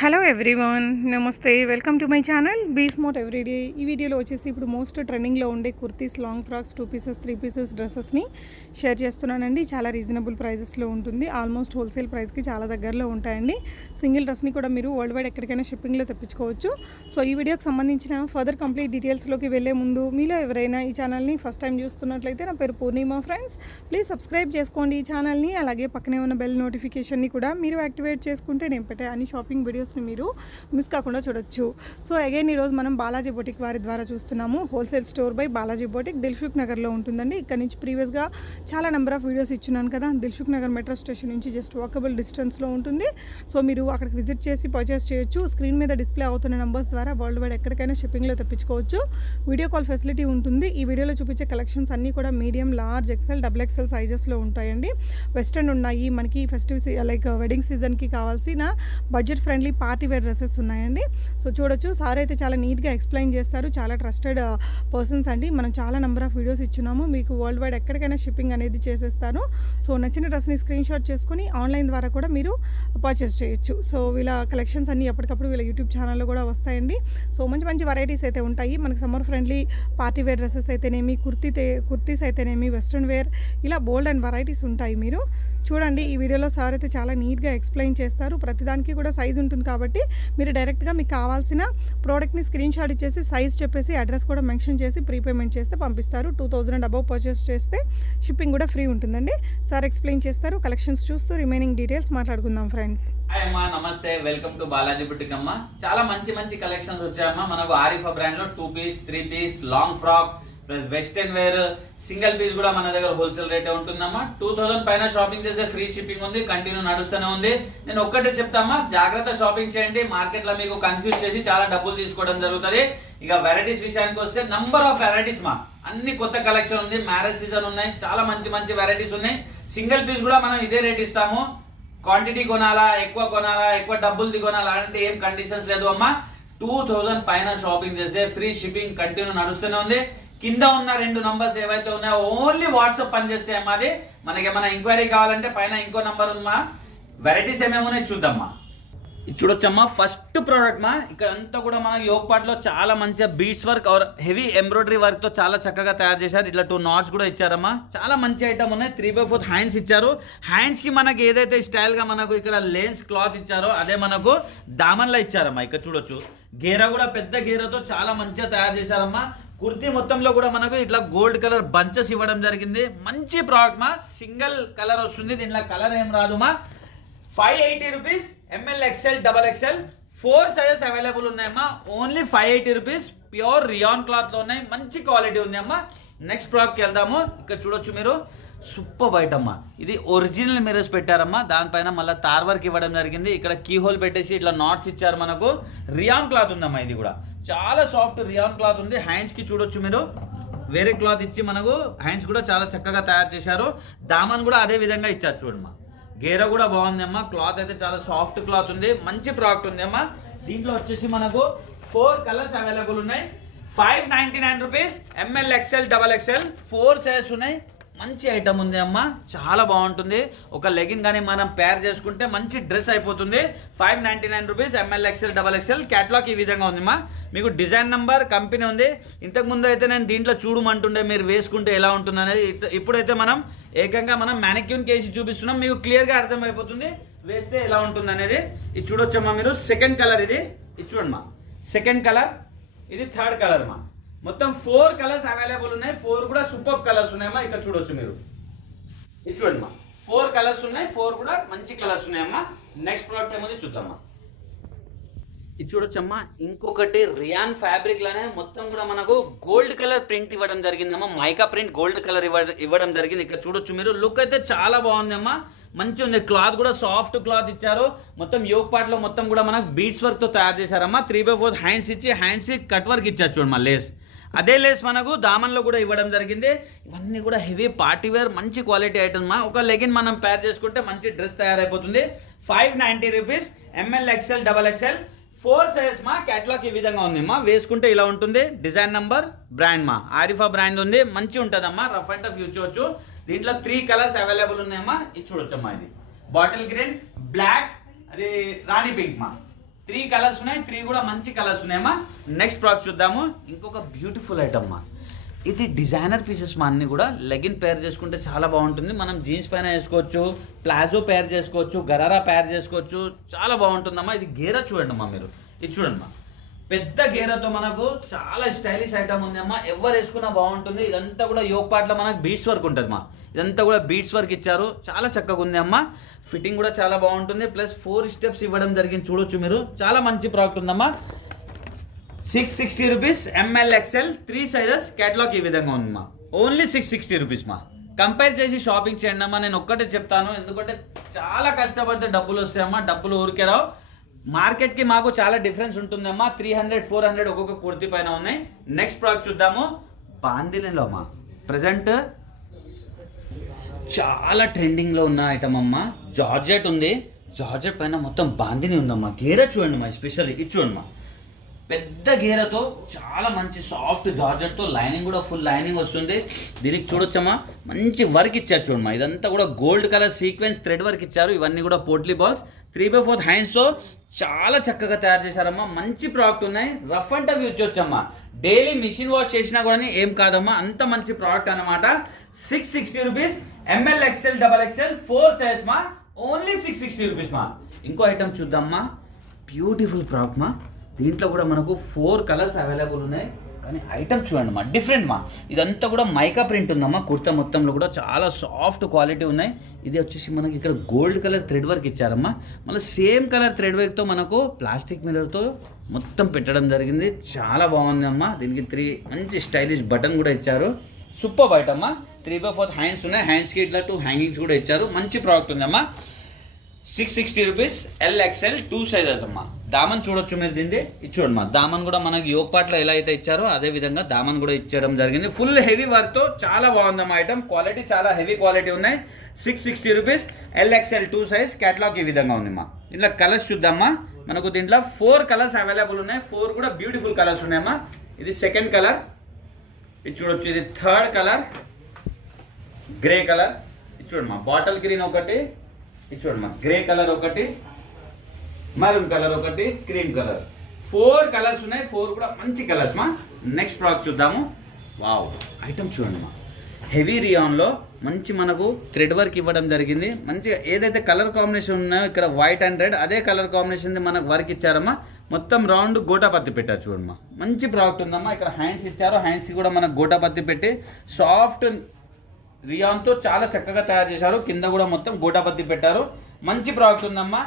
Hello everyone, నమస్తే. Welcome to my channel be smart everyday. ఈ వీడియోలో వచ్చేసి ఇప్పుడు మోస్ట్ ట్రెండింగ్లో ఉండే kurtis, long frocks, 2 pieces 3 pieces డ్రెస్సెస్ని షేర్ చేస్తున్నానండి. చాలా రీజనబుల్ ప్రైజెస్లో ఉంటుంది. ఆల్మోస్ట్ హోల్సేల్ ప్రైస్కి చాలా దగ్గరలో ఉంటాయండి. సింగిల్ డ్రెస్ని కూడా మీరు వరల్డ్ వైడ్ ఎక్కడికైనా షిప్పింగ్లో తెప్పించుకోవచ్చు. సో ఈ వీడియోకి సంబంధించిన ఫర్దర్ కంప్లీట్ డీటెయిల్స్లోకి వెళ్ళే ముందు మీలో ఎవరైనా ఈ ఛానల్ని ఫస్ట్ టైం చూస్తున్నట్లయితే, నా పేరు పూర్ణిమ ఫ్రెండ్స్, ప్లీజ్ సబ్స్క్రైబ్ చేసుకోండి ఈ ఛానల్ని. అలాగే పక్కనే ఉన్న బెల్ నోటిఫికేషన్ని కూడా మీరు యాక్టివేట్ చేసుకుంటే నేను పెట్టే అన్ని షాపింగ్ వీడియోస్ని మీరు మిస్ కాకుండా చూడొచ్చు. సో అగైన్ ఈరోజు మనం బాలాజీ బొటిక్ వారి ద్వారా చూస్తున్నాము. Wholesale store by Balaji boutique Dilsukh నగర్లో ఉంటుందండి. ఇక్కడ నుంచి ప్రీవియస్గా చాలా నెంబర్ ఆఫ్ వీడియోస్ ఇచ్చున్నాను కదా. దిల్సుఖ్ నగర్ మెట్రో స్టేషన్ నుంచి జస్ట్ వాకబుల్ డిస్టెన్స్లో ఉంటుంది. సో మీరు అక్కడికి విజిట్ చేసి పర్చేస్ చేయొచ్చు. స్క్రీన్ మీద డిస్ప్లే అవుతున్న నెంబర్స్ ద్వారా వరల్డ్ వైడ్ ఎక్కడికైనా షిప్పింగ్లో తెప్పించుకోవచ్చు. వీడియో కాల్ ఫెసిలిటీ ఉంటుంది. ఈ వీడియోలో చూపించే కలెక్షన్స్ అన్నీ కూడా medium, large, XL, double XL సైజెస్లో ఉంటాయండి. వెస్టర్న్ ఉన్నాయి, మనకి ఫెస్టివ్ లైక్ వెడ్డింగ్ సీజన్కి కావాల్సిన budget friendly party wear dresses ఉన్నాయండి. సో చూడొచ్చు, సార్ అయితే చాలా నీట్గా ఎక్స్ప్లెయిన్ చేస్తారు. చాలా ట్రస్టెడ్ పర్సన్స్ అండి. మనం చాలా నెంబర్ ఆఫ్ వీడియోస్ ఇచ్చున్నాము. మీకు వరల్డ్ వైడ్ ఎక్కడికైనా షిప్పింగ్ అనేది చేసేస్తాను. సో నచ్చిన డ్రెస్ని స్క్రీన్ షాట్ చేసుకొని ఆన్లైన్ ద్వారా కూడా మీరు పర్చేస్ చేయొచ్చు. సో వీళ్ళ కలెక్షన్స్ అన్నీ ఎప్పటికప్పుడు వీళ్ళ యూట్యూబ్ ఛానల్లో కూడా వస్తాయండి. సో మంచి మంచి వెరైటీస్ అయితే ఉంటాయి. మనకి summer friendly party wear dresses అయితేనేమి, కుర్తీస్ అయితేనేమి, వెస్ట్రన్ వేర్, ఇలా బోల్డ్ అండ్ వెరైటీస్ ఉంటాయి. మీరు చూడండి, ఈ వీడియోలో సార్ అయితే చాలా నీట్గా ఎక్స్ప్లెయిన్ చేస్తారు. ప్రతిదానికి కూడా సైజ్ ఉంటుంది కాబట్టి మీరు డైరెక్ట్గా మీకు కావాల్సిన ప్రోడక్ట్ని స్క్రీన్ షాట్ ఇచ్చేసి సైజ్ చెప్పేసి అడ్రస్ కూడా మెన్షన్ చేసి ప్రీపేమెంట్ చేస్తే పంపిస్తారు. 2000 అబవ్ పర్చేస్ చేస్తే షిప్పింగ్ కూడా ఫ్రీ ఉంటుందండి. సార్ ఎక్స్ప్లెయిన్ చేస్తారు. కలెక్షన్స్ చూస్తూ రిమైనింగ్ డీటెయిల్స్ మాట్లాడుకుందాం ఫ్రెండ్స్. హాయ్ అమ్మా, నమస్తే. వెల్కమ్ టు బాలాజీ బుటిక్ అమ్మా. చాలా మంచి మంచి కలెక్షన్స్ వచ్చాయమ్మా. మనకు ఆరిఫా బ్రాండ్ లో 2 piece, 3 piece, long frock plus western wear, single piece కూడా మన దగ్గర హోల్సేల్ రేట్ ఉంటుందమ్మా. 2000 పైన షాపింగ్ చేస్తే ఫ్రీ షిప్పింగ్ ఉంది, కంటిన్యూ నడుస్తూనే ఉంది. నేను ఒక్కటే చెప్తామా, జాగ్రత్త షాపింగ్ చేయండి. మార్కెట్ లో మీకు కన్ఫ్యూజ్ చేసి చాలా డబ్బులు తీసుకోవడం జరుగుతుంది. ఇక వెరైటీస్ విషయానికి వస్తే నంబర్ ఆఫ్ వెరైటీస్ మా అన్ని కొత్త కలెక్షన్ ఉంది. మ్యారేజ్ సీజన్ ఉన్నాయి, చాలా మంచి మంచి వెరైటీస్ ఉన్నాయి. సింగిల్ పీస్ కూడా మనం ఇదే రేట్ ఇస్తాము. క్వాంటిటీ కొనాలా, ఎక్కువ డబ్బులు కొనాలా అంటే ఏం కండిషన్స్ లేదు అమ్మా. 2000 పైన షాపింగ్ చేస్తే ఫ్రీ షిప్పింగ్ కంటిన్యూ నడుస్తూనే ఉంది. కింద ఉన్న 2 నంబర్స్ ఏవైతే ఉన్నాయో ఓన్లీ వాట్సాప్ పనిచేస్తాయి అమ్మా. అది మనకి ఏమైనా ఎంక్వైరీ కావాలంటే పైన ఇంకో నంబర్ ఉందమ్మా. వెరైటీస్ ఏమేమి ఉన్నాయి చూద్దామా. ఇది చూడొచ్చమ్మా. ఫస్ట్ ప్రోడక్ట్ మా ఇక్కడ అంతా కూడా మన యోగ్ పార్ట్లో చాలా మంచిగా beads work are heavy embroidery work తో చాలా చక్కగా తయారు చేశారు. ఇట్లా 2 నాట్స్ కూడా ఇచ్చారమ్మా. చాలా మంచి ఐటమ్ ఉన్నాయి. 3/4 హ్యాండ్స్ ఇచ్చారు. హ్యాండ్స్ కి మనకి ఏదైతే స్టైల్ గా మనకు ఇక్కడ లేన్స్ క్లాత్ ఇచ్చారో అదే మనకు దామన్లో ఇచ్చారమ్మా. ఇక్కడ చూడొచ్చు, గేరా కూడా పెద్ద గేరాతో చాలా మంచిగా తయారు చేశారమ్మా. కుర్తీ మొత్తంలో కూడా మనకు ఇట్లా గోల్డ్ కలర్ బంచెస్ ఇవ్వడం జరిగింది. మంచి ప్రోడక్ట్ మా. సింగిల్ కలర్ వస్తుంది, దీంట్లో కలర్ ఏం రాదు మా. 580 rupees. M L, XL, double XL 4 sizes available ఉన్నాయమ్మా. Only 580 rupees. Pure rayon cloth లో ఉన్నాయి, మంచి క్వాలిటీ ఉంది అమ్మా. నెక్స్ట్ ప్రోడక్ట్కి వెళ్దాము. ఇక్కడ చూడొచ్చు మీరు, సూపర్ బైట్ అమ్మా. ఇది ఒరిజినల్ మిర్రర్స్ పెట్టారమ్మా. దానిపైన మళ్ళీ తార్ వర్క్ ఇవ్వడం జరిగింది. ఇక్కడ కీ హోల్ పెట్టేసి ఇట్లా నాట్స్ ఇచ్చారు. మనకు రియాన్ క్లాత్ ఉందమ్మా. ఇది కూడా చాలా సాఫ్ట్ రియాన్ క్లాత్ ఉంది. హ్యాండ్స్ కి చూడొచ్చు మీరు, వేరే క్లాత్ ఇచ్చి మనకు హ్యాండ్స్ కూడా చాలా చక్కగా తయారు చేశారు. దామన్ కూడా అదే విధంగా ఇచ్చారు చూడమ్మా. గేర కూడా బాగుంది అమ్మా. క్లాత్ అయితే చాలా సాఫ్ట్ క్లాత్ ఉంది, మంచి ప్రోడక్ట్ ఉంది అమ్మా. దీంట్లో వచ్చేసి మనకు 4 కలర్స్ అవైలబుల్ ఉన్నాయి. 599 rupees. M L, XL, double XL 4 sizes ఉన్నాయి. మంచి ఐటమ్ ఉంది అమ్మా, చాలా బాగుంటుంది. ఒక లెగిన్ కానీ మనం పేర్ చేసుకుంటే మంచి డ్రెస్ అయిపోతుంది. 599 rupees. M L, XL, double XL. Catalogue ఈ విధంగా ఉంది మా. మీకు డిజైన్ నెంబర్, కంపెనీ ఉంది. ఇంతకుముందు అయితే నేను దీంట్లో చూడమంటుండే మీరు వేసుకుంటే ఎలా ఉంటుంది అనేది. ఇప్పుడైతే మనం ఏకంగా మనం మ్యానిక్యూన్ కేసి చూపిస్తున్నాం. మీకు క్లియర్గా అర్థమైపోతుంది వేస్తే ఎలా ఉంటుంది అనేది. ఇది చూడొచ్చమ్మా మీరు. సెకండ్ కలర్ ఇది చూడండి మా. సెకండ్ కలర్ ఇది, థర్డ్ కలర్ మా. మొత్తం 4 కలర్స్ అవైలబుల్ ఉన్నాయి. 4 కూడా సూపర్ కలర్స్ ఉన్నాయమ్మా. ఇక్కడ చూడొచ్చు మీరు. ఇది చూడండి మా, 4 కలర్స్ ఉన్నాయి. 4 కూడా మంచి కలర్స్ ఉన్నాయమ్మా. నెక్స్ట్ ప్రోడక్ట్ ఏమో చూద్దామా. ఇది చూడొచ్చమ్మా. ఇంకొకటి రియాన్ ఫ్యాబ్రిక్ లోనే మొత్తం కూడా మనకు గోల్డ్ కలర్ ప్రింట్ ఇవ్వడం జరిగిందమ్మా. మైకా ప్రింట్ గోల్డ్ కలర్ ఇవ్వడం జరిగింది. ఇక్కడ చూడొచ్చు మీరు. లుక్ అయితే చాలా బాగుంది అమ్మా, మంచి ఉంది. క్లాత్ కూడా సాఫ్ట్ క్లాత్ ఇచ్చారు. మొత్తం యోగ్ పార్ట్ లో మొత్తం కూడా మనకు బీడ్స్ వర్క్ తో తయారు చేశారమ్మా. 3/4 హ్యాండ్స్ ఇచ్చి హ్యాండ్స్ కి కట్ వర్క్ ఇచ్చారు చూడమ్మా. లేస్ అదే లేస్ మనకు దామన్లో కూడా ఇవ్వడం జరిగింది. ఇవన్నీ కూడా హెవీ పార్టీ వేర్, మంచి క్వాలిటీ ఐటమ్ మా. ఒక లెగిన్ మనం పేర్ చేసుకుంటే మంచి డ్రెస్ తయారైపోతుంది. 590 rupees. M L, XL, double XL 4 sizes మా. క్యాటలాగ్ ఈ విధంగా ఉంది మా. వేసుకుంటే ఇలా ఉంటుంది. డిజైన్ నంబర్, బ్రాండ్ మా. ఆరిఫా బ్రాండ్ ఉంది, మంచి ఉంటుందమ్మా. రఫ్ అండ్ టఫ్ యూజ్ చేయొచ్చు. దీంట్లో 3 కలర్స్ అవైలబుల్ ఉన్నాయమ్మా. ఇది చూడొచ్చమ్మా. ఇది బాటిల్ గ్రీన్, బ్లాక్, అది రాణి పింక్ మా. 3 కలర్స్ ఉన్నాయి, 3 కూడా మంచి కలర్స్ ఉన్నాయమ్మా. నెక్స్ట్ ప్రోడక్ట్ చూద్దాము. ఇంకొక బ్యూటిఫుల్ ఐటమ్ మా, ఇది డిజైనర్ పీసెస్ మా. అన్ని కూడా లెగిన్ పేర్ చేసుకుంటే చాలా బాగుంటుంది. మనం జీన్స్ పైన వేసుకోవచ్చు, ప్లాజో పేర్ చేసుకోవచ్చు, గరారా పేర్ చేసుకోవచ్చు, చాలా బాగుంటుందమ్మా. ఇది గేరా చూడండి అమ్మా, మీరు ఇది చూడండి అమ్మా, పెద్ద గేరాతో మనకు చాలా స్టైలిష్ ఐటమ్ ఉంది అమ్మా. ఎవరు వేసుకున్నా బాగుంటుంది. ఇదంతా కూడా యోగ్ పార్ట్లో మనకు బీడ్స్ వర్క్ ఉంటుంది మా. ఇదంతా కూడా బీడ్స్ వర్క్ ఇచ్చారు, చాలా చక్కగా ఉంది అమ్మా. ఫిట్టింగ్ కూడా చాలా బాగుంటుంది, ప్లస్ 4 స్టెప్స్ ఇవ్వడం జరిగింది. చూడొచ్చు మీరు, చాలా మంచి ప్రోడక్ట్ ఉందమ్మా. 660 rupees, M L XL 3 sizes. Catalogue ఈ విధంగా ఉందమ్మా. ఓన్లీ 660 రూపీస్ మా. కంపేర్ చేసి షాపింగ్ చేయండి అమ్మా. నేను ఒక్కటే చెప్తాను, ఎందుకంటే చాలా కష్టపడితే డబ్బులు వస్తాయమ్మా, డబ్బులు ఊరికే రావు. మార్కెట్కి మాకు చాలా డిఫరెన్స్ ఉంటుందమ్మా. 300-400 ఒక్కొక్క కుర్తీ పైన ఉన్నాయి. నెక్స్ట్ ప్రోడక్ట్ చూద్దాము. బాందినిలో అమ్మా, ప్రజెంట్ చాలా ట్రెండింగ్లో ఉన్న ఐటమ్ అమ్మా. జార్జెట్ ఉంది, జార్జెట్ పైన మొత్తం బాందిని ఉందమ్మా. గేరా చూడండి మా, ఎస్పెషల్లీ ఇది చూడండి మా, పెద్ద గేరతో చాలా మంచి సాఫ్ట్ జార్జెట్తో లైనింగ్ కూడా ఫుల్ లైనింగ్ వస్తుంది. దీనికి చూడొచ్చమ్మా, మంచి వర్క్ ఇచ్చారు చూడమ్మా. ఇదంతా కూడా gold colour sequence thread work ఇచ్చారు. ఇవన్నీ కూడా పోట్లీ బాల్స్ 3/4 హ్యాండ్స్తో చాలా చక్కగా తయారు చేశారమ్మా. మంచి ప్రోడక్ట్ ఉన్నాయి. రఫ్ అండ్ టఫ్ యూజ్ చేయొచ్చమ్మా. డైలీ మిషన్ వాష్ చేసినా కూడా ఏం కాదమ్మా, అంత మంచి ప్రోడక్ట్ అనమాట. 660 rupees, M L XL double XL 4 size మా. ఓన్లీ 660 రూపీస్ మా. ఇంకో ఐటమ్ చూద్దామ్మా. బ్యూటిఫుల్ ప్రోడక్ట్ మా. దీంట్లో కూడా మనకు 4 కలర్స్ అవైలబుల్ ఉన్నాయి. కానీ ఐటమ్ చూడండి మా, డిఫరెంట్ మా. ఇదంతా కూడా మైకా ప్రింట్ ఉందమ్మా. కుర్తా మొత్తంలో కూడా చాలా సాఫ్ట్ క్వాలిటీ ఉన్నాయి. ఇది వచ్చేసి మనకి ఇక్కడ గోల్డ్ కలర్ థ్రెడ్ వర్క్ ఇచ్చారమ్మా. మళ్ళీ సేమ్ కలర్ థ్రెడ్ వర్క్తో మనకు ప్లాస్టిక్ మిర్రర్తో మొత్తం పెట్టడం జరిగింది. చాలా బాగుంది అమ్మా. దీనికి 3 మంచి స్టైలిష్ బటన్ కూడా ఇచ్చారు. సూపర్ ఐటమ్ అమ్మా. 3/4 హ్యాండ్స్ ఉన్నాయి. హ్యాండ్స్కి ఇట్లా 2 హ్యాంగింగ్స్ కూడా ఇచ్చారు. మంచి ప్రోడక్ట్ ఉందమ్మా. 660 రూపీస్, ఎల్ఎక్స్ఎల్ 2 సైజెస్ అమ్మా. దామన్ చూడొచ్చు మీరు. దీన్ని ఇది చూడండి మా, దామన్ కూడా మనకి యోగ్ పార్ట్లో ఎలా అయితే ఇచ్చారో అదే విధంగా దామన్ కూడా ఇచ్చడం జరిగింది. ఫుల్ హెవీ వర్క్తో చాలా బాగుందమ్మా. ఐటమ్ క్వాలిటీ చాలా హెవీ క్వాలిటీ ఉన్నాయి. 660 రూపీస్, ఎల్ఎక్స్ఎల్ 2 సైజ్. కేటలాగ్ ఈ విధంగా ఉంది మా. ఇంట్లో కలర్స్ చూద్దామా. మనకు దీంట్లో 4 కలర్స్ అవైలబుల్ ఉన్నాయి. 4 కూడా బ్యూటిఫుల్ కలర్స్ ఉన్నాయమ్మా. ఇది సెకండ్ కలర్, ఇది చూడొచ్చు. ఇది థర్డ్ కలర్, గ్రే కలర్. ఇది చూడమ్మా, బాటిల్ గ్రీన్ ఒకటి, ఇది చూడమ్మా గ్రే కలర్ ఒకటి, మరూన్ కలర్ ఒకటి, క్రీమ్ కలర్. 4 కలర్స్ ఉన్నాయి. 4 కూడా మంచి కలర్స్ మా. నెక్స్ట్ ప్రోడక్ట్ చూద్దాము. వావ్, ఐటమ్ చూడండి మా, హెవీ రియాన్లో మంచి మనకు థ్రెడ్ వర్క్ ఇవ్వడం జరిగింది. మంచిగా ఏదైతే కలర్ కాంబినేషన్ ఉన్నాయో ఇక్కడ వైట్ అండ్ రెడ్, అదే కలర్ కాంబినేషన్ మనకు వర్క్ ఇచ్చారమ్మా. మొత్తం రౌండ్ గోటాపత్తి పెట్టారు చూడమ్మా. మంచి ప్రోడక్ట్ ఉందమ్మా. ఇక్కడ హ్యాండ్స్ ఇచ్చారు, హ్యాండ్స్కి కూడా మనకు గోటాపత్తి పెట్టి సాఫ్ట్ రియాన్తో చాలా చక్కగా తయారు చేశారు. కింద కూడా మొత్తం గోటాపత్తి పెట్టారు. మంచి ప్రోడక్ట్ ఉందమ్మా.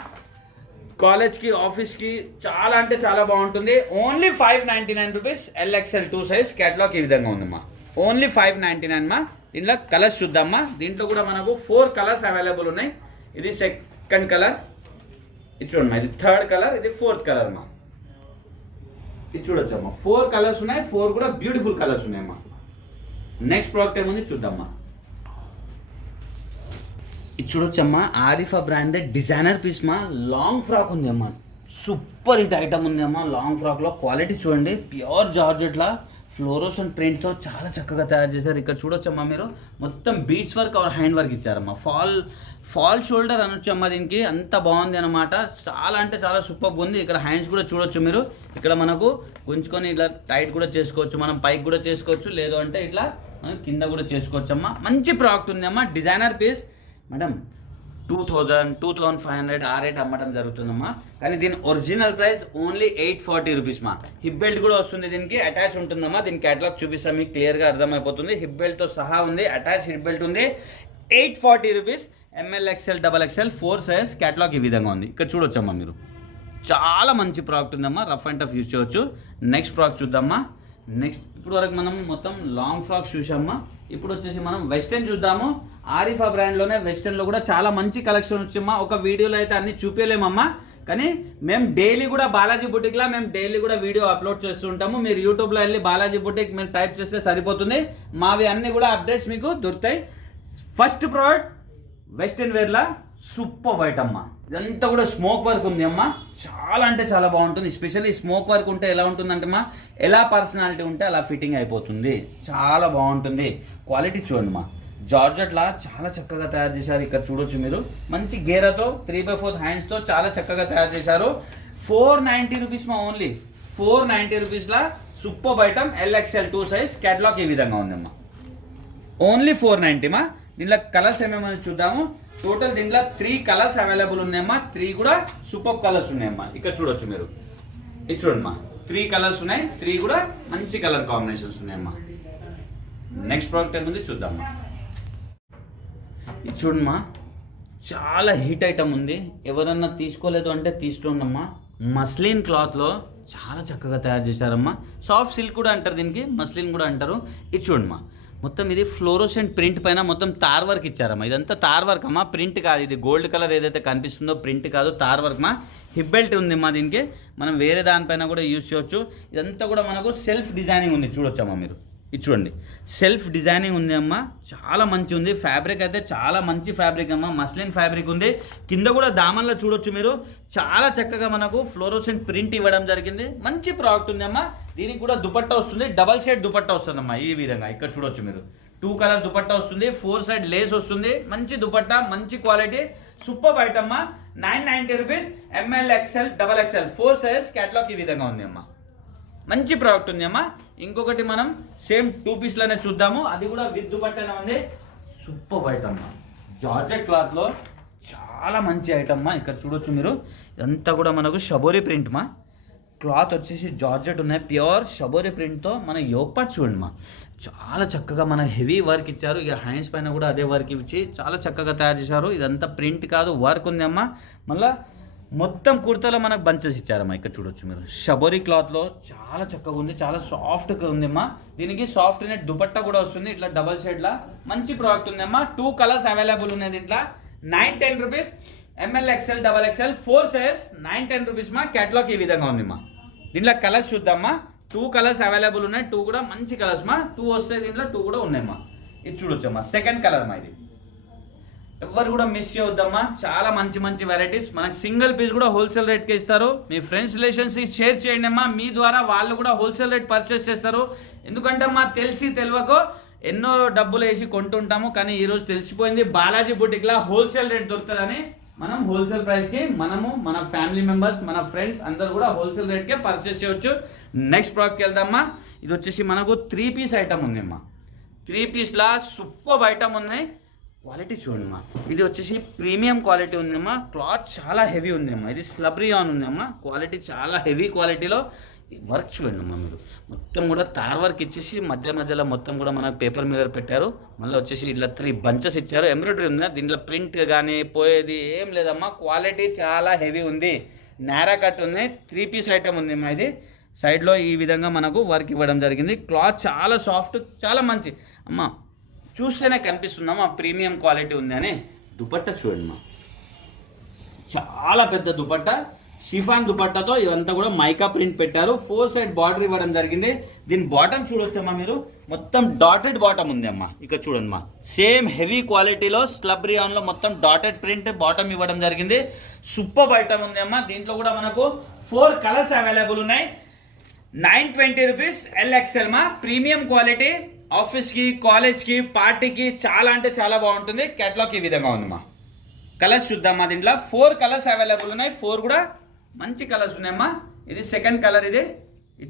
కాలేజ్కి, ఆఫీస్కి చాలా అంటే చాలా బాగుంటుంది. Only 599 rupees, L XL 2 size. Catalogue ఈ విధంగా ఉందమ్మా. ఓన్లీ 599 మా. దీంట్లో కలర్స్ చూద్దామా. దీంట్లో కూడా మనకు 4 కలర్స్ అవైలబుల్ ఉన్నాయి. ఇది సెకండ్ కలర్, ఇది చూడమ్మా. ఇది థర్డ్ కలర్, ఇది 4th కలర్ మా. ఇది చూడొచ్చమ్మా. 4 కలర్స్ ఉన్నాయి. 4 కూడా బ్యూటిఫుల్ కలర్స్ ఉన్నాయమ్మా. నెక్స్ట్ ప్రోడక్ట్ ఏముంది చూద్దామా. ఇది చూడొచ్చమ్మా, ఆరిఫా బ్రాండెడ్ డిజైనర్ పీస్ మా. లాంగ్ ఫ్రాక్ ఉంది అమ్మా. సూపర్ హిట్ ఐటమ్ ఉంది అమ్మా. లాంగ్ ఫ్రాక్లో క్వాలిటీ చూడండి, ప్యూర్ జార్జెట్లా ఫ్లోరోసన్ ప్రింట్తో చాలా చక్కగా తయారు చేశారు. ఇక్కడ చూడొచ్చమ్మా మీరు, మొత్తం beads work or hand work ఇచ్చారమ్మా. ఫాల్ షోల్డర్ అనొచ్చమ్మా. దీనికి అంత బాగుంది అనమాట. చాలా అంటే చాలా సూపర్గా ఉంది. ఇక్కడ హ్యాండ్స్ కూడా చూడొచ్చు మీరు. ఇక్కడ మనకు గుంజుకొని ఇలా టైట్ కూడా చేసుకోవచ్చు, మనం పైకి కూడా చేసుకోవచ్చు, లేదు అంటే ఇట్లా కింద కూడా చేసుకోవచ్చమ్మా. మంచి ప్రోడక్ట్ ఉంది అమ్మా. Designer piece madam. 2000-2500 ఆ రేట్ అమ్మటం జరుగుతుందమ్మా. కానీ దీని ఒరిజినల్ ప్రైస్ ఓన్లీ 840 రూపీస్ మా. హిప్ బెల్ట్ కూడా వస్తుంది, దీనికి అటాచ్ ఉంటుందమ్మా. దీని కేటలాగ్ చూపిస్తాం, మీకు క్లియర్గా అర్థమైపోతుంది. హిప్ బెల్ట్తో సహా ఉంది, అటాచ్ హిప్ బెల్ట్ ఉంది. 840 rupees, M L XL double XL 4 size. Catalogue ఈ విధంగా ఉంది. ఇక్కడ చూడొచ్చమ్మా మీరు. చాలా మంచి ప్రోడక్ట్ ఉందమ్మా. రఫ్ అండ్ టఫ్ యూజ్ చేయొచ్చు. నెక్స్ట్ ప్రోడక్ట్ చూద్దామా. నెక్స్ట్ ఇప్పుడు వరకు మనం మొత్తం లాంగ్ ఫ్రాక్స్ చూసామా. ఇప్పుడు వచ్చేసి మనం వెస్టర్న్ చూద్దాము. ఆరిఫా బ్రాండ్లోనే వెస్టర్న్లో కూడా చాలా మంచి కలెక్షన్ వచ్చామ్మా. ఒక వీడియోలో అయితే అన్ని చూపించలేమమ్మా, కానీ మేము డైలీ కూడా బాలాజీ బుటిక్లో మేము డైలీ కూడా వీడియో అప్లోడ్ చేస్తూ ఉంటాము. మీరు యూట్యూబ్లో వెళ్ళి బాలాజీ బుటిక్ మీరు టైప్ చేస్తే సరిపోతుంది. మావి అన్ని కూడా అప్డేట్స్ మీకు దొరుకుతాయి. ఫస్ట్ ప్రోడక్ట్ వెస్టర్న్ వేర్లా సూపర్ వైట్ అమ్మా. ఇదంతా కూడా స్మోక్ వర్క్ ఉంది అమ్మా. చాలా అంటే చాలా బాగుంటుంది. ఎస్పెషల్లీ స్మోక్ వర్క్ ఉంటే ఎలా ఉంటుందంటే అమ్మా, ఎలా పర్సనాలిటీ ఉంటే అలా ఫిట్టింగ్ అయిపోతుంది. చాలా బాగుంటుంది. క్వాలిటీ చూడండి మా. జార్జెట్లా చాలా చక్కగా తయారు చేశారు. ఇక్కడ చూడొచ్చు మీరు. మంచి గేరాతో 3/4 హ్యాండ్స్తో చాలా చక్కగా తయారు చేశారు. 490 రూపీస్ మా ఓన్లీ 490 రూపీస్లా super item LXL 2 size catalogue ఈ విధంగా ఉందమ్మా. ఓన్లీ 490 మా. దీనిలో కలర్స్ ఏమేమో చూద్దాము. టోటల్ దీంట్లో 3 కలర్స్ అవైలబుల్ ఉన్నాయమ్మా. 3 కూడా సూపర్ కలర్స్ ఉన్నాయమ్మా. ఇక్కడ చూడొచ్చు మీరు, ఇది చూడమ్మా, 3 కలర్స్ ఉన్నాయి. 3 కూడా మంచి కలర్ కాంబినేషన్స్ ఉన్నాయమ్మా. నెక్స్ట్ ప్రోడక్ట్ ఏముంది చూద్దామా. ఇది చూడమ్మా, చాలా హీట్ ఐటమ్ ఉంది. ఎవరన్నా తీసుకోలేదు అంటే తీసుకోండమ్మా. మస్లిన్ క్లాత్లో చాలా చక్కగా తయారు చేశారమ్మా. సాఫ్ట్ సిల్క్ కూడా అంటారు దీనికి, మస్లిన్ కూడా అంటారు. ఇది చూడమ్మా, మొత్తం ఇది ఫ్లోరోసెంట్ ప్రింట్ పైన మొత్తం తార్ వర్క్ ఇచ్చారమ్మా. ఇదంతా తార్ వర్క్ అమ్మా, ప్రింట్ కాదు. ఇది గోల్డ్ కలర్ ఏదైతే కనిపిస్తుందో ప్రింట్ కాదు, తార్ వర్క్ మా. హిప్ బెల్ట్ ఉంది మా దీనికి. మనం వేరే దానిపైన కూడా యూజ్ చేయొచ్చు. ఇదంతా కూడా మనకు సెల్ఫ్ డిజైనింగ్ ఉంది, చూడొచ్చమ్మా మీరు. ఇది చూడండి, సెల్ఫ్ డిజైనింగ్ ఉంది అమ్మా. చాలా మంచి ఉంది. ఫ్యాబ్రిక్ అయితే చాలా మంచి ఫ్యాబ్రిక్ అమ్మా, మస్లిన్ ఫ్యాబ్రిక్ ఉంది. కింద కూడా దామన్లో చూడొచ్చు మీరు, చాలా చక్కగా మనకు ఫ్లోరోసెంట్ ప్రింట్ ఇవ్వడం జరిగింది. మంచి ప్రోడక్ట్ ఉంది అమ్మా. దీనికి కూడా దుపట్టా వస్తుంది, డబల్ షేడ్ దుపట్టా వస్తుందమ్మా. ఈ విధంగా ఇక్కడ చూడొచ్చు మీరు, 2 కలర్ దుపట్టా వస్తుంది, 4 సైడ్ లేస్ వస్తుంది. మంచి దుపట్టా, మంచి క్వాలిటీ, సూపర్ ఐటమ్ అమ్మా. 990 rupees ML XL XXL 4 size catalogue ఈ విధంగా ఉంది అమ్మా. మంచి ప్రోడక్ట్ ఉంది అమ్మా. ఇంకొకటి మనం సేమ్ 2 పీస్లోనే చూద్దాము. అది కూడా విత్ దుపట్టానే ఉంది. సూపర్ ఐటమ్ అమ్మా, జార్జెట్ క్లాత్లో చాలా మంచి ఐటమ్ అమ్మా. ఇక్కడ చూడొచ్చు మీరు, ఇదంతా కూడా మనకు షబోరి ప్రింట్ మా. క్లాత్ వచ్చేసి జార్జెట్ ఉన్నాయి, ప్యూర్ షబోరి ప్రింట్తో. మన యోగ్ పార్ట్ చూడండి మా, చాలా చక్కగా మన హెవీ వర్క్ ఇచ్చారు. ఇక హ్యాండ్స్ పైన కూడా అదే వర్క్ ఇచ్చి చాలా చక్కగా తయారు చేశారు. ఇదంతా ప్రింట్ కాదు, వర్క్ ఉంది అమ్మా. మళ్ళీ మొత్తం కుర్తాలో మనకు బంచెస్ ఇచ్చారమ్మా. ఇక్కడ చూడొచ్చు మీరు, షబోరి క్లాత్లో చాలా చక్కగా ఉంది, చాలా సాఫ్ట్గా ఉంది అమ్మా. దీనికి సాఫ్ట్ నెట్ దుపట్టా కూడా వస్తుంది, ఇట్లా డబల్ షేడ్లా. మంచి ప్రోడక్ట్ ఉంది అమ్మా. 2 కలర్స్ అవైలబుల్ ఉన్నాయి దీంట్లో. 910 rupees ML XL XXL 4 size 910 rupees మా. క్యాటలాగ్ ఈ విధంగా ఉంది మా. దీంట్లో కలర్స్ చూద్దామా. 2 కలర్స్ అవైలబుల్ ఉన్నాయి, 2 కూడా మంచి కలర్స్ మా. 2 వస్తాయి దీంట్లో, 2 కూడా ఉన్నాయమ్మా. ఇది చూడొచ్చమ్మా, సెకండ్ కలర్ మా. ఇది ఎవరు కూడా మిస్ చేయొద్దమ్మా. చాలా మంచి మంచి వెరైటీస్. మనకి సింగిల్ పీస్ కూడా హోల్సేల్ రేట్కి ఇస్తారు. మీ ఫ్రెండ్స్ రిలేషన్స్కి షేర్ చేయండి అమ్మా. మీ ద్వారా వాళ్ళు కూడా హోల్సేల్ రేట్ పర్చేస్ చేస్తారు. ఎందుకంటే అమ్మా, తెలిసి తెలియకో ఎన్నో డబ్బులు వేసి కొంటుంటాము. కానీ ఈరోజు తెలిసిపోయింది, బాలాజీ బుటిక్లా హోల్సేల్ రేట్ దొరుకుతుందని. మనం హోల్సేల్ ప్రైస్కి మనము, మన ఫ్యామిలీ మెంబర్స్, మన ఫ్రెండ్స్ అందరూ కూడా హోల్సేల్ రేట్కే పర్చేస్ చేయవచ్చు. నెక్స్ట్ ప్రోడక్ట్కి వెళ్దామా. ఇది వచ్చేసి మనకు 3 పీస్ ఐటమ్ ఉంది అమ్మా. 3 పీస్లా సూపర్ ఐటమ్ ఉన్నాయి. క్వాలిటీ చూడండి అమ్మా. ఇది వచ్చేసి ప్రీమియం క్వాలిటీ ఉందమ్మా. క్లాత్ చాలా హెవీ ఉంది అమ్మా. ఇది స్లబ్రియాన్ ఉంది అమ్మా. క్వాలిటీ చాలా హెవీ క్వాలిటీలో. వర్క్ చూడండి అమ్మా మీరు, మొత్తం కూడా తార్ వర్క్ ఇచ్చేసి మధ్యలో మొత్తం కూడా మనకు పేపర్ మిర్రర్ పెట్టారు. మళ్ళీ వచ్చేసి ఇట్లా 3 బంచెస్ ఇచ్చారు. ఎంబ్రాయిడరీ ఉంది, దీంట్లో ప్రింట్ కానీ పోయేది ఏం లేదమ్మా. క్వాలిటీ చాలా హెవీ ఉంది. నారా కట్ ఉంది. 3 పీస్ ఐటమ్ ఉంది అమ్మా. ఇది సైడ్లో ఈ విధంగా మనకు వర్క్ ఇవ్వడం జరిగింది. క్లాత్ చాలా సాఫ్ట్, చాలా మంచి అమ్మా. చూస్తేనే కనిపిస్తుందమ్మా ప్రీమియం క్వాలిటీ ఉంది అని. దుపట్టా చూడండి మా, చాలా పెద్ద దుపట్టా, షిఫాన్ దుపట్టాతో ఇదంతా కూడా మైకా ప్రింట్ పెట్టారు. 4 సైడ్ బార్డర్ ఇవ్వడం జరిగింది. దీని బాటమ్ చూడొచ్చమ్మా మీరు, మొత్తం డాటెడ్ బాటమ్ ఉంది అమ్మా. ఇక్కడ చూడండి మా, సేమ్ హెవీ క్వాలిటీలో స్లబ్రియాన్లో మొత్తం డాటెడ్ ప్రింట్ బాటమ్ ఇవ్వడం జరిగింది. సూపర్ ఐటమ్ ఉంది అమ్మా. దీంట్లో కూడా మనకు 4 కలర్స్ అవైలబుల్ ఉన్నాయి. 920 రూపీస్ LXL మా. ప్రీమియం క్వాలిటీ, ఆఫీస్కి, కాలేజ్కి, పార్టీకి చాలా అంటే చాలా బాగుంటుంది. క్యాటలాగ్ ఈ విధంగా ఉంది మా. కలర్స్ చూద్దామా. దీంట్లో 4 కలర్స్ అవైలబుల్ ఉన్నాయి. 4 కూడా మంచి కలర్స్ ఉన్నాయమ్మా. ఇది సెకండ్ కలర్, ఇది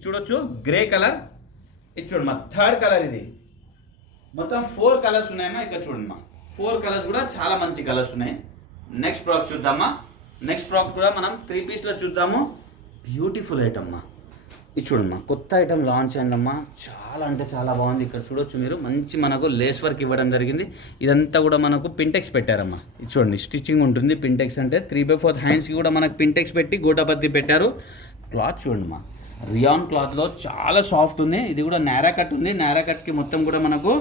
చూడొచ్చు, గ్రే కలర్. ఇది చూడమ్మా, థర్డ్ కలర్. ఇది మొత్తం 4 కలర్స్ ఉన్నాయమ్మా. ఇక్కడ చూడమ్మా, 4 కలర్స్ కూడా చాలా మంచి కలర్స్ ఉన్నాయి. నెక్స్ట్ ప్రోడక్ట్ చూద్దామా. నెక్స్ట్ ప్రోడక్ట్ కూడా మనం 3 పీస్లో చూద్దాము. బ్యూటిఫుల్ ఐటమ్ అమ్మా. ఇది చూడమ్మా, కొత్త ఐటమ్ లాంచ్ అయిందమ్మా. చాలా అంటే చాలా బాగుంది. ఇక్కడ చూడొచ్చు మీరు, మంచి మనకు లేస్ వర్క్ ఇవ్వడం జరిగింది. ఇదంతా కూడా మనకు పింటెక్స్ పెట్టారమ్మా. ఇది చూడండి, స్టిచ్చింగ్ ఉంటుంది. పింటెక్స్ అంటే 3/4 హ్యాండ్స్కి కూడా మనకు పింటెక్స్ పెట్టి గోటాపత్తి పెట్టారు. క్లాత్ చూడండిమా, రియాన్ క్లాత్లో చాలా సాఫ్ట్ ఉంది. ఇది కూడా నారా కట్ ఉంది. నారా కట్కి మొత్తం కూడా మనకు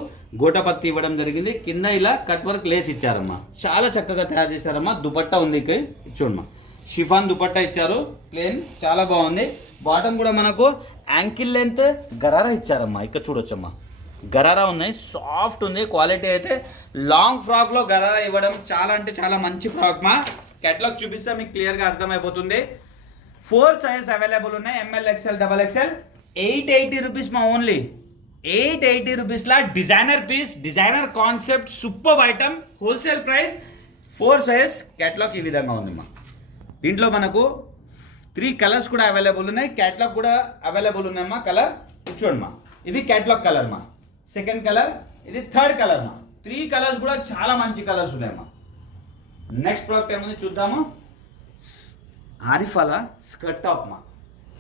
గోటాపత్తి ఇవ్వడం జరిగింది. కింద ఇలా కట్ వర్క్ లేస్ ఇచ్చారమ్మా. చాలా చక్కగా తయారు చేశారమ్మా. దుపట్టా ఉంది. ఇక్కడ చూడమ్మా, షిఫాన్ దుపట్టా ఇచ్చారు, ప్లేన్, చాలా బాగుంది. బాటమ్ కూడా మనకు యాంకిల్ లెంత్ గరారా ఇచ్చారమ్మా. ఇక్కడ చూడొచ్చమ్మా, గరారా ఉన్నాయి, సాఫ్ట్ ఉంది. క్వాలిటీ అయితే లాంగ్ ఫ్రాక్లో గరారా ఇవ్వడం చాలా అంటే చాలా మంచి ఫ్రాక్ మా. కేటలాగ్ చూపిస్తే మీకు క్లియర్గా అర్థమైపోతుంది. 4 సైజెస్ అవైలబుల్ ఉన్నాయి. ML XL XXL 880 రూపీస్ మా. ఓన్లీ 880 రూపీస్లా designer piece, designer concept, super item, wholesale price. 4 size. Catalogue ఈ విధంగా ఉంది మా. దీంట్లో మనకు 3 కలర్స్ కూడా అవైలబుల్ ఉన్నాయి, క్యాటలాగ్ కూడా అవైలబుల్ ఉన్నాయమ్మా. కలర్ చూడమ్మా, ఇది క్యాటలాగ్ కలర్ మా, సెకండ్ కలర్, ఇది థర్డ్ కలర్ మా. 3 కలర్స్ కూడా చాలా మంచి కలర్స్ ఉన్నాయమ్మా. నెక్స్ట్ ప్రోడక్ట్ ఏముంది చూద్దాము. ఆరిఫాలా స్కర్ట్ టాప్ మా,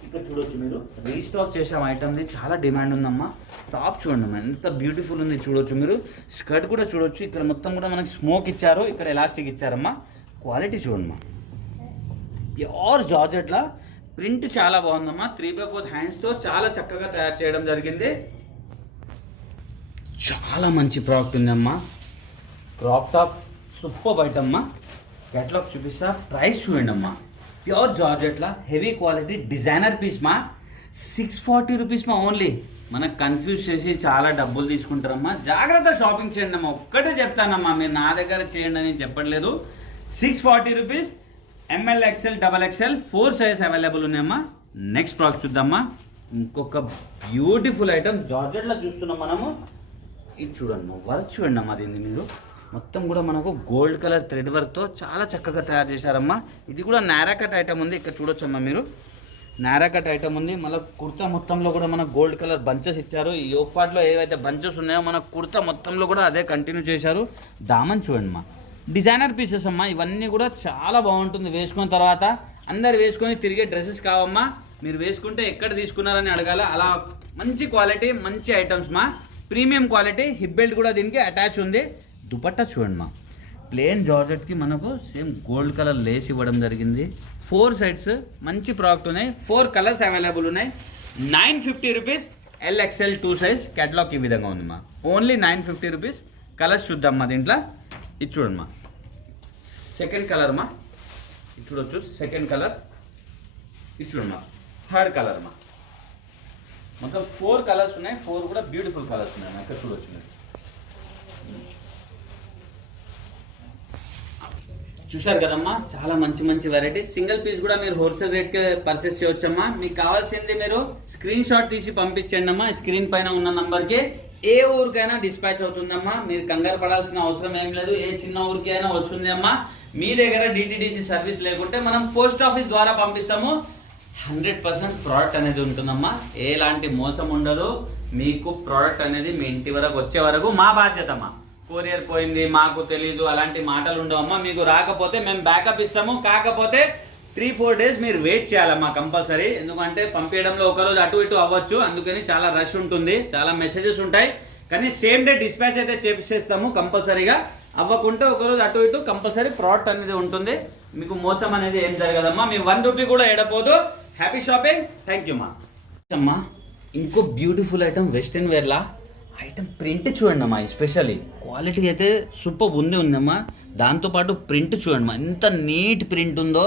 ఇక్కడ చూడొచ్చు మీరు, రీస్టాక్ చేసాం ఐటమ్ది, చాలా డిమాండ్ ఉందమ్మా. టాప్ చూడండి అమ్మా, ఎంత బ్యూటిఫుల్ ఉంది చూడొచ్చు మీరు. స్కర్ట్ కూడా చూడొచ్చు, ఇక్కడ మొత్తం కూడా మనకి స్మోక్ ఇచ్చారు, ఇక్కడ ఎలాస్టిక్ ఇచ్చారమ్మా. క్వాలిటీ చూడమ్మా, ప్యూర్ జార్జెట్లా ప్రింట్ చాలా బాగుందమ్మా. 3/4 హ్యాండ్స్తో చాలా చక్కగా తయారు చేయడం జరిగింది. చాలా మంచి ప్రోడక్ట్ ఉందమ్మా. క్రాప్ టాప్ సూపర్ ఐటమ్మా. క్యాటలాగ్ చూపిస్తా, ప్రైస్ చూడండి అమ్మా. ప్యూర్ జార్జెట్లా హెవీ క్వాలిటీ డిజైనర్ పీస్ మా, 640 రూపీస్ మా ఓన్లీ. మనకు కన్ఫ్యూజ్ చేసి చాలా డబ్బులు తీసుకుంటారమ్మా. జాగ్రత్త షాపింగ్ చేయండి అమ్మా, ఒక్కటే చెప్తానమ్మా, మీరు నా దగ్గర చేయండి అని చెప్పట్లేదు. 640 rupees, ML XL XXL 4 size available ఉన్నాయమ్మా. నెక్స్ట్ ప్రోడక్ట్ చూద్దామా. ఇంకొక బ్యూటిఫుల్ ఐటమ్ జార్జెట్లో చూస్తున్నాం మనము. ఇది చూడండి, వర్క్ చూడండి అమ్మా. దీన్ని మీరు మొత్తం కూడా మనకు గోల్డ్ కలర్ థ్రెడ్ వర్క్తో చాలా చక్కగా తయారు చేశారమ్మా. ఇది కూడా నారా కట్ ఐటమ్ ఉంది, ఇక్కడ చూడొచ్చమ్మా మీరు. నారా కట్ ఐటమ్ ఉంది, మళ్ళీ కుర్తా మొత్తంలో కూడా మనకు గోల్డ్ కలర్ బంచెస్ ఇచ్చారు. ఈ యోగ్ పార్ట్లో ఏవైతే బంచెస్ ఉన్నాయో మన కుర్తా మొత్తంలో కూడా అదే కంటిన్యూ చేశారు. దామన్ చూడండి అమ్మా, డిజైనర్ పీసెస్ అమ్మా. ఇవన్నీ కూడా చాలా బాగుంటుంది వేసుకున్న తర్వాత. అందరు వేసుకొని తిరిగే డ్రెస్సెస్ కావమ్మా. మీరు వేసుకుంటే ఎక్కడ తీసుకున్నారని అడగాల, అలా మంచి క్వాలిటీ మంచి ఐటమ్స్ మా, ప్రీమియం క్వాలిటీ. హిప్ బెల్ట్ కూడా దీనికి అటాచ్ ఉంది. దుపట్టా చూడండి మా, ప్లెయిన్ జార్జెట్కి మనకు సేమ్ గోల్డ్ కలర్ లేస్ ఇవ్వడం జరిగింది. 4 సైడ్స్ మంచి ప్రోడక్ట్ ఉన్నాయి. 4 కలర్స్ అవైలబుల్ ఉన్నాయి. 950 రూపీస్, LXL 2 సైజ్. క్యాటలాగ్ ఈ విధంగా ఉంది మా, ఓన్లీ 950 రూపీస్. కలర్స్ చూద్దాం మా. దీంట్లో ఇది చూడండి మా, సెకండ్ కలర్ మా, ఇది చూడొచ్చు సెకండ్ కలర్. ఇది చూడండి మా, థర్డ్ కలర్ మా. మొత్తం 4 కలర్స్ ఉన్నాయి. 4 కూడా బ్యూటిఫుల్ కలర్స్ ఉన్నాయి. ఇక్కడ చూడొచ్చు మీరు. చూశారు కదమ్మా, చాలా మంచి మంచి వెరైటీ. సింగిల్ పీస్ కూడా మీరు హోల్సేల్ రేట్కి పర్చేస్ చేయవచ్చమ్మా. మీకు కావాల్సింది మీరు స్క్రీన్ షాట్ తీసి పంపించండి అమ్మా. స్క్రీన్ పైన ఉన్న నంబర్కి ఏ ఊరికైనా డిస్పాచ్ అవుతుందమ్మా. మీరు కంగారు పడాల్సిన అవసరం ఏం లేదు, ఏ చిన్న ఊరికి అయినా వస్తుంది అమ్మా. మీ దగ్గర DTDC సర్వీస్ లేకుంటే మనం పోస్ట్ ఆఫీస్ ద్వారా పంపిస్తాము. 100% ప్రోడక్ట్ అనేది ఉంటుందమ్మా, ఎలాంటి మోసం ఉండదు. మీకు ప్రోడక్ట్ అనేది మీ ఇంటి వరకు వచ్చే వరకు మా బాధ్యత అమ్మా. కొరియర్ పోయింది మాకు తెలీదు అలాంటి మాటలు ఉండవమ్మా. మీకు రాకపోతే మేము బ్యాకప్ ఇస్తాము, కాకపోతే 3-4 డేస్ మీరు వెయిట్ చేయాలమ్మా కంపల్సరీ. ఎందుకంటే పంపించడంలో ఒకరోజు అటు ఇటు అవ్వచ్చు, అందుకని చాలా రష్ ఉంటుంది, చాలా మెసేజెస్ ఉంటాయి. కానీ సేమ్ డే డిస్పాచ్ అయితే చేపిస్తాము కంపల్సరీగా. అవ్వకుంటే ఒకరోజు అటు ఇటు కంపల్సరీ ప్రోడక్ట్ అనేది ఉంటుంది. మీకు మోసం అనేది ఏం జరగదమ్మా. మీ 1 రూపీ కూడా ఎడపోదు. హ్యాపీ షాపింగ్, థ్యాంక్ యూ మా. అమ్మా ఇంకో బ్యూటిఫుల్ ఐటమ్ వెస్టర్న్ వేర్లా ఐటమ్. ప్రింట్ చూడండి అమ్మా, ఎస్పెషల్లీ క్వాలిటీ అయితే సూపర్ ఉందమ్మా. దాంతోపాటు ప్రింట్ చూడండి అమ్మా, ఎంత నీట్ ప్రింట్ ఉందో,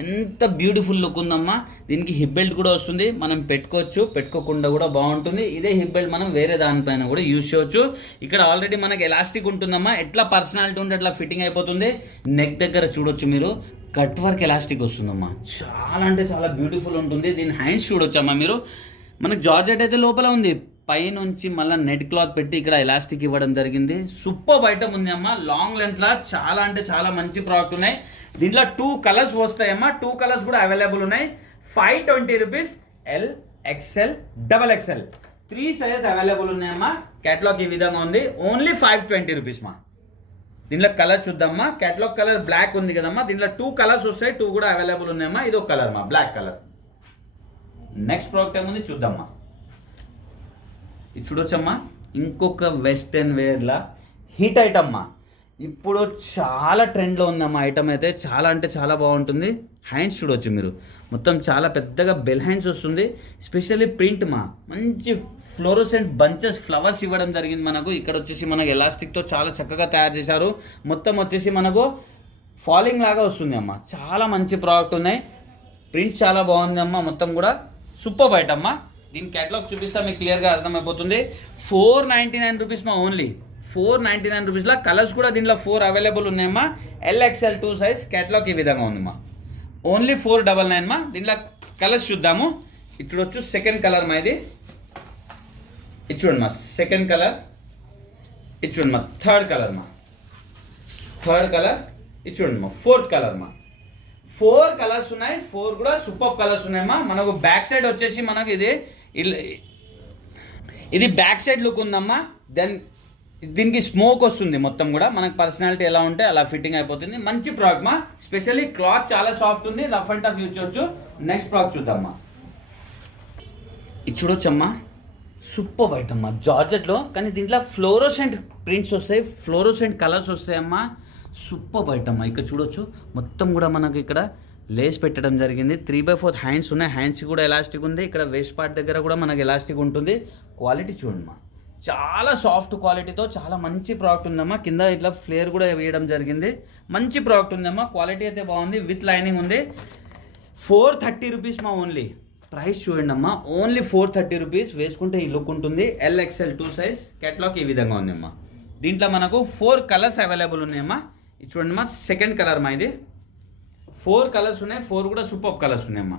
ఎంత బ్యూటిఫుల్ లుక్ ఉందమ్మా. దీనికి హిప్ బెల్ట్ కూడా వస్తుంది, మనం పెట్టుకోవచ్చు, పెట్టుకోకుండా కూడా బాగుంటుంది. ఇదే హిప్ బెల్ట్ మనం వేరే దానిపైన కూడా యూజ్ చేయవచ్చు. ఇక్కడ ఆల్రెడీ మనకి ఎలాస్టిక్ ఉంటుందమ్మా, ఎట్లా పర్సనాలిటీ ఉంటే అట్లా ఫిట్టింగ్ అయిపోతుంది. నెక్ దగ్గర చూడొచ్చు మీరు, కట్ వర్క్ ఎలాస్టిక్ వస్తుందమ్మా. చాలా అంటే చాలా బ్యూటిఫుల్ ఉంటుంది. దీని హ్యాండ్స్ చూడొచ్చమ్మా మీరు. మనకు జార్జెట్ అయితే లోపల ఉంది, పైనుంచి మళ్ళీ నెట్ క్లాత్ పెట్టి ఇక్కడ ఎలాస్టిక్ ఇవ్వడం జరిగింది. సూపర్ ఐటమ్ ఉంది అమ్మా. లాంగ్ లెంత్లా చాలా అంటే చాలా మంచి ప్రోడక్ట్ ఉన్నాయి. దీంట్లో 2 కలర్స్ వస్తాయమ్మా. 2 కలర్స్ కూడా అవైలబుల్ ఉన్నాయి. 520 rupees, LXL XXL 3 sizes available ఉన్నాయమ్మా. క్యాటలాగ్ ఈ విధంగా ఉంది, ఓన్లీ 520 రూపీస్ మా. దీంట్లో కలర్ చూద్దామా. క్యాటలాగ్ కలర్ బ్లాక్ ఉంది కదమ్మా, దీంట్లో 2 కలర్స్ వస్తాయి. 2 కూడా అవైలబుల్ ఉన్నాయమ్మా. ఇది ఒక కలర్ మా, బ్లాక్ కలర్. నెక్స్ట్ ప్రోడక్ట్ ఏముంది చూద్దామా. ఇది చూడొచ్చమ్మా, ఇంకొక వెస్టర్న్ వేర్లా హిట్ ఐటమ్ మా. ఇప్పుడు చాలా ట్రెండ్లో ఉందమ్మా ఐటమ్ అయితే. చాలా అంటే చాలా బాగుంటుంది. హ్యాండ్స్ చూడవచ్చు మీరు, మొత్తం చాలా పెద్దగా బెల్ హ్యాండ్స్ వస్తుంది. స్పెషల్లీ ప్రింట్ మా, మంచి ఫ్లోరోసెంట్ బంచెస్ ఫ్లవర్స్ ఇవ్వడం జరిగింది మనకు. ఇక్కడ వచ్చేసి మనకు ఎలాస్టిక్తో చాలా చక్కగా తయారు చేశారు. మొత్తం వచ్చేసి మనకు ఫాలింగ్ లాగా వస్తుంది అమ్మా. చాలా మంచి ప్రోడక్ట్ ఉన్నాయి. ప్రింట్ చాలా బాగుంది అమ్మా. మొత్తం కూడా సూపర్ ఐటమ్ అమ్మా. దీని క్యాటలాగ్ చూపిస్తా మీకు క్లియర్గా అర్థమైపోతుంది. 499 రూపీస్ మా, ఓన్లీ 499 రూపీస్లో. కలర్స్ కూడా దీంట్లో 4 అవైలబుల్ ఉన్నాయమ్మా. LXL 2 size. క్యాటలాగ్ ఈ విధంగా ఉందమ్మా, ఓన్లీ 499 మా. దీంట్లో కలర్స్ చూద్దాము. ఇది చూడొచ్చు సెకండ్ కలర్ మా. ఇది చూడండి మా, సెకండ్ కలర్. ఇది చూడండి మా, థర్డ్ కలర్ మా. Third colour. ఇది చూడండి మా, ఫోర్త్ కలర్ మా. 4 కలర్స్ ఉన్నాయి, 4 కూడా సూపర్ కలర్స్ ఉన్నాయమ్మా. మనకు బ్యాక్ సైడ్ వచ్చేసి మనకు ఇది బ్యాక్ సైడ్ లుక్ ఉందమ్మా. దెన్ దీనికి స్మోక్ వస్తుంది, మొత్తం కూడా మనకు పర్సనాలిటీ ఎలా ఉంటే అలా ఫిట్టింగ్ అయిపోతుంది. మంచి ప్రోడక్ట్ మా, స్పెషల్లీ క్లాత్ చాలా సాఫ్ట్ ఉంది, రఫ్ అండ్ టఫ్ యూజ్ చేయొచ్చు. నెక్స్ట్ ప్రోడక్ట్ చూద్దామా. ఇది చూడొచ్చమ్మా, సూపర్ ఐటమ్మా జార్జెట్లో, కానీ దీంట్లో ఫ్లోరోసెంట్ ప్రింట్స్ వస్తాయి, ఫ్లోరోసెంట్ కలర్స్ వస్తాయమ్మా. సూపర్ ఐటమ్మా. ఇక్కడ చూడొచ్చు మొత్తం కూడా మనకు ఇక్కడ లేస్ పెట్టడం జరిగింది. 3/4 హ్యాండ్స్ ఉన్నాయి, హ్యాండ్స్ కూడా ఎలాస్టిక్ ఉంది. ఇక్కడ వేస్ట్ పార్ట్ దగ్గర కూడా మనకు ఎలాస్టిక్ ఉంటుంది. క్వాలిటీ చూడమ్మా, చాలా సాఫ్ట్ క్వాలిటీతో చాలా మంచి ప్రోడక్ట్ ఉందమ్మా. కింద ఇట్లా ఫ్లేర్ కూడా వేయడం జరిగింది. మంచి ప్రోడక్ట్ ఉందమ్మా, క్వాలిటీ అయితే బాగుంది, విత్ లైనింగ్ ఉంది. 430 రూపీస్ మా ఓన్లీ. ప్రైస్ చూడండి అమ్మా, ఓన్లీ 430 రూపీస్. వేసుకుంటే ఈ లుక్ ఉంటుంది. LXL 2 size. కేటలాగ్ ఈ విధంగా ఉందమ్మా. దీంట్లో మనకు 4 కలర్స్ అవైలబుల్ ఉన్నాయమ్మా. ఇది చూడండి అమ్మా, సెకండ్ కలర్ మా ఇది. 4 కలర్స్ ఉన్నాయి, 4 కూడా సూపర్ కలర్స్ ఉన్నాయమ్మా.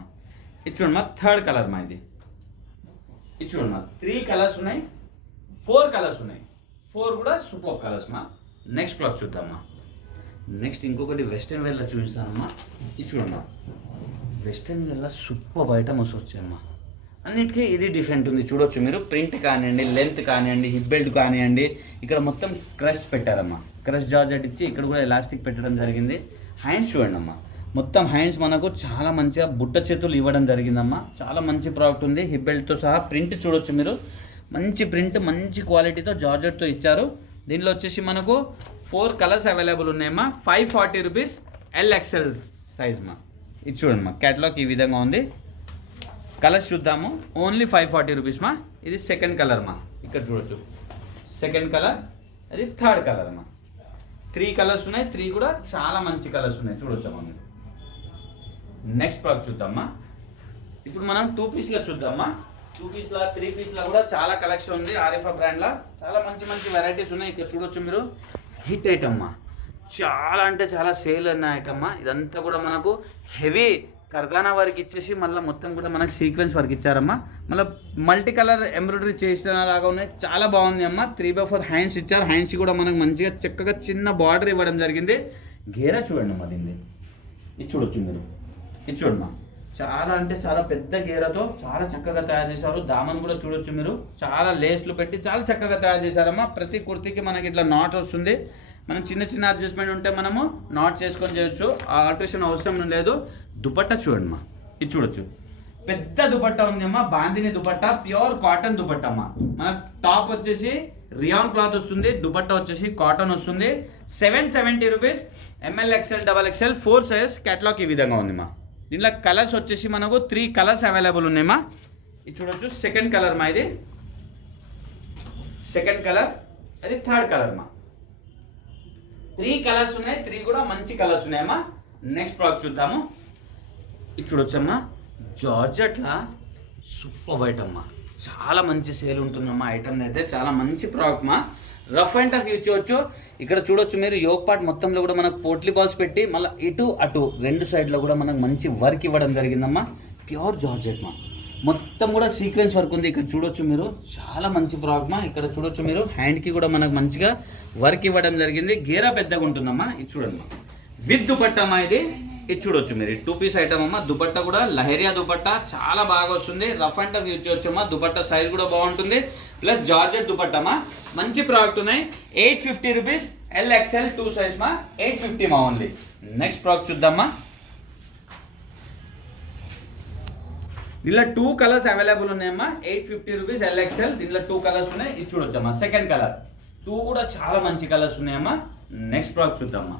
ఇది చూడండి మా, థర్డ్ కలర్ మా ఇది. ఇది చూడండి మా, 3 కలర్స్ ఉన్నాయి, 4 కలర్స్ ఉన్నాయి, 4 కూడా సూపర్ కలర్స్ మా. నెక్స్ట్ బ్లాక్ చూద్దామా. నెక్స్ట్ ఇంకొకటి వెస్ట్రన్ వేర్లో చూపిస్తానమ్మా. ఇది చూడమ్మా, వెస్ట్రన్ వేర్లో సూపర్ ఐటమ్స్ వచ్చాయమ్మా. అన్నిటికీ ఇది డిఫరెంట్ ఉంది, చూడొచ్చు మీరు. ప్రింట్ కానివ్వండి, లెంత్ కానివ్వండి, హిప్ బెల్ట్ కానివ్వండి, ఇక్కడ మొత్తం క్రష్ పెట్టారమ్మా. క్రష్ జార్జెట్ ఇచ్చి ఇక్కడ కూడా ఎలాస్టిక్ పెట్టడం జరిగింది. హ్యాండ్స్ చూడండి అమ్మా, మొత్తం హ్యాండ్స్ మనకు చాలా మంచిగా బుట్ట చేతులు ఇవ్వడం జరిగిందమ్మా. చాలా మంచి ప్రోడక్ట్ ఉంది, హిప్ బెల్ట్తో సహా. ప్రింట్ చూడొచ్చు మీరు, మంచి ప్రింట్, మంచి క్వాలిటీతో జార్జెట్తో ఇచ్చారు. దీనిలో వచ్చేసి మనకు 4 కలర్స్ అవైలబుల్ ఉన్నాయమ్మా. 540 రూపీస్, LXL సైజ్ మా. ఇది చూడండి మా, క్యాటలాగ్ ఈ విధంగా ఉంది. కలర్స్ చూద్దాము. ఓన్లీ 540 రూపీస్ మా. ఇది సెకండ్ కలర్ మా, ఇక్కడ చూడొచ్చు సెకండ్ కలర్. అది థర్డ్ కలర్ మా. 3 కలర్స్ ఉన్నాయి, 3 కూడా చాలా మంచి కలర్స్ ఉన్నాయి, చూడొచ్చమ్మా మీరు. నెక్స్ట్ ప్రోడక్ట్ చూద్దామా. ఇప్పుడు మనం 2 పీస్లో చూద్దామా. 2 పీస్లా, 3 పీస్లా కూడా చాలా కలెక్షన్ ఉంది. ఆర్ఎఫ్ఆ బ్రాండ్లో చాలా మంచి మంచి వెరైటీస్ ఉన్నాయి. ఇక్కడ చూడొచ్చు మీరు. హిట్ ఐటమ్మా, చాలా అంటే చాలా సేల్ అన్న ఐటమ్మా. ఇదంతా కూడా మనకు హెవీ కర్దానా వర్క్ ఇచ్చేసి మళ్ళీ మొత్తం కూడా మనకు సీక్వెన్స్ వర్క్ ఇచ్చారమ్మా. మళ్ళీ మల్టీ కలర్ ఎంబ్రాయిడరీ చేసిన లాగా ఉన్నాయి, చాలా బాగుంది అమ్మా. 3/4 హ్యాండ్స్ ఇచ్చారు. హ్యాండ్స్ కూడా మనకు మంచిగా చక్కగా చిన్న బార్డర్ ఇవ్వడం జరిగింది. గేరా చూడండి అమ్మా దీన్ని. ఇది చూడొచ్చు మీరు. ఇది చూడమ్మా, చాలా అంటే చాలా పెద్ద గేరతో చాలా చక్కగా తయారు చేశారు. దామన్ కూడా చూడొచ్చు మీరు, చాలా లేస్లు పెట్టి చాలా చక్కగా తయారు చేశారమ్మా. ప్రతి కుర్తీకి మనకి ఇట్లా నాట్ వస్తుంది. మనం చిన్న చిన్న అడ్జస్ట్మెంట్ ఉంటే మనము నాట్ చేసుకొని చేయొచ్చు, ఆల్టరేషన్ అవసరం లేదు. దుపట్టా చూడండి మా, ఇది చూడొచ్చు పెద్ద దుపట్టా ఉంది అమ్మా. బాందిని దుపట్టా, ప్యూర్ కాటన్ దుపట్టా అమ్మా. మన టాప్ వచ్చేసి రియాన్ క్లాత్ వస్తుంది, దుపట్టా వచ్చేసి కాటన్ వస్తుంది. 770 rupees. ML XL XXL 4 size. Catalogue ఈ విధంగా ఉంది మా. దీనిలో కలర్స్ వచ్చేసి మనకు 3 కలర్స్ అవైలబుల్ ఉన్నాయమ్మా. ఇది చూడొచ్చు సెకండ్ కలర్ మా, ఇది సెకండ్ కలర్. అది థర్డ్ కలర్ మా. 3 కలర్స్ ఉన్నాయి, 3 కూడా మంచి కలర్స్ ఉన్నాయమ్మా. నెక్స్ట్ ప్రోడక్ట్ చూద్దాము. ఇది చూడొచ్చమ్మా, జార్జెట్లా సూపర్ ఐటమ్ మా. చాలా మంచి సేల్ ఉంటుందమ్మా ఐటమ్ అయితే. చాలా మంచి ప్రోడక్ట్ మా. రఫ్ అండ్ టఫ్ యూజ్ చేయొచ్చు. ఇక్కడ చూడొచ్చు మీరు, యోగ్ పార్ట్ మొత్తంలో కూడా మనకు పోట్లీ బాల్స్ పెట్టి మళ్ళీ ఇటు అటు 2 సైడ్లో కూడా మనకు మంచి వర్క్ ఇవ్వడం జరిగిందమ్మా. ప్యూర్ జార్జెట్ మా, మొత్తం కూడా సీక్వెన్స్ వర్క్ ఉంది. ఇక్కడ చూడొచ్చు మీరు, చాలా మంచి ప్రోడక్ట్ మా. ఇక్కడ చూడొచ్చు మీరు, హ్యాండ్కి కూడా మనకు మంచిగా వర్క్ ఇవ్వడం జరిగింది. గేరా పెద్దగా ఉంటుందమ్మా. ఇది చూడండి, విత్ దుపట్టా మా ఇది. ఇది చూడొచ్చు మీరు, 2 పీస్ ఐటమ్ అమ్మా. దుపట్టా కూడా లహరియా దుపట్టా, చాలా బాగా వస్తుంది. రఫ్ అండ్ టఫ్ యూజ్ చేయొచ్చు అమ్మా. దుపట్టా సైజ్ కూడా బాగుంటుంది, ప్లస్ జార్జెట్ దుపట్టా. మంచి ప్రోడక్ట్ ఉన్నాయి. 850 రూపీస్. LXL 2 సైజ్ మా. 850 మా ఓన్లీ. నెక్స్ట్ ప్రోడక్ట్ చూద్దామా. దీనిలో 2 కలర్స్ అవైలబుల్ ఉన్నాయమ్మా. 850 రూపీస్ LXL. దీనిలో 2 కలర్స్ ఉన్నాయి. ఇది చూడొచ్చమ్మా, సెకండ్ కలర్. 2 కూడా చాలా మంచి కలర్స్ ఉన్నాయమ్మా. నెక్స్ట్ ప్రోడక్ట్ చూద్దామా.